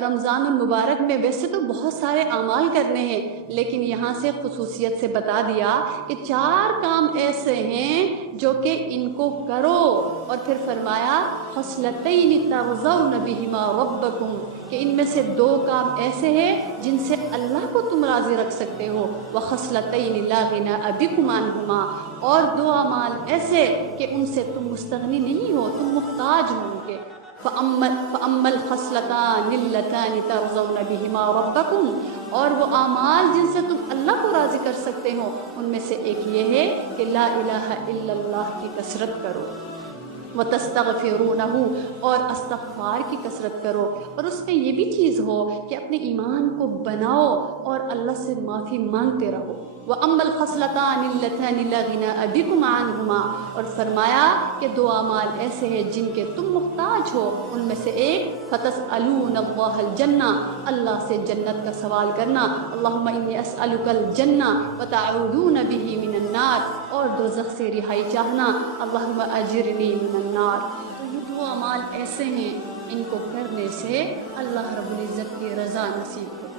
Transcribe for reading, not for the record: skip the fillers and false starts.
رمضان المبارک میں ویسے تو بہت سارے اعمال کرنے ہیں، لیکن یہاں سے خصوصیت سے بتا دیا کہ 4 کام ایسے ہیں جو کہ ان کو کرو، اور پھر فرمایا خصلتین ترضون بہما ربکم، کہ ان میں سے 2 کام ایسے ہیں جن سے اللہ کو تم راضی رکھ سکتے ہو، وخصلتین لا غنی بکم عنہما، اور 2 اعمال ایسے کہ ان سے تم مستغنی نہیں ہو، تم محتاج ہو ان کے۔ فَأَمَّا الْخَصْلَتَانِ اللَّتَانِ تَرْضَوْنَ بِهِمَا رَبَّكُمْ، اور وہ اعمال جن سے تم اللہ کو راضی کر سکتے ہو، ان میں سے ایک یہ ہے کہ لا الہ الا اللہ کی کثرت کرو، وَتَسْتَغْفِرُونَهُ، اور استغفار کی کثرت کرو، اور اس میں یہ بھی چیز ہو کہ اپنے ایمان کو بناؤ اور اللہ سے معافی مانگتے رہو۔ وَأَمَّا الْخَصْلَتَانِ اللَّتَانِ لَا غِنَىٰ بِكُمْ عَنْهُمَا، اور فرمایا کہ 2 اعمال ایسے ہیں جن کے تم محتاج ہو، ان میں سے ایک فَتَسْأَلُونَ اللَّهَ الْجَنَّةَ، اللہ سے جنت کا سوال کرنا، اللہم انی اسألک الجنہ وتعوذون بہ من النار، اور دوزخ سے رہائی چاہنا، اللہم اجرنی من النار۔ تو یہ 2 اعمال ایسے ہیں، ان کو کرنے سے اللہ رب العزت کی رضا نصیب ہو۔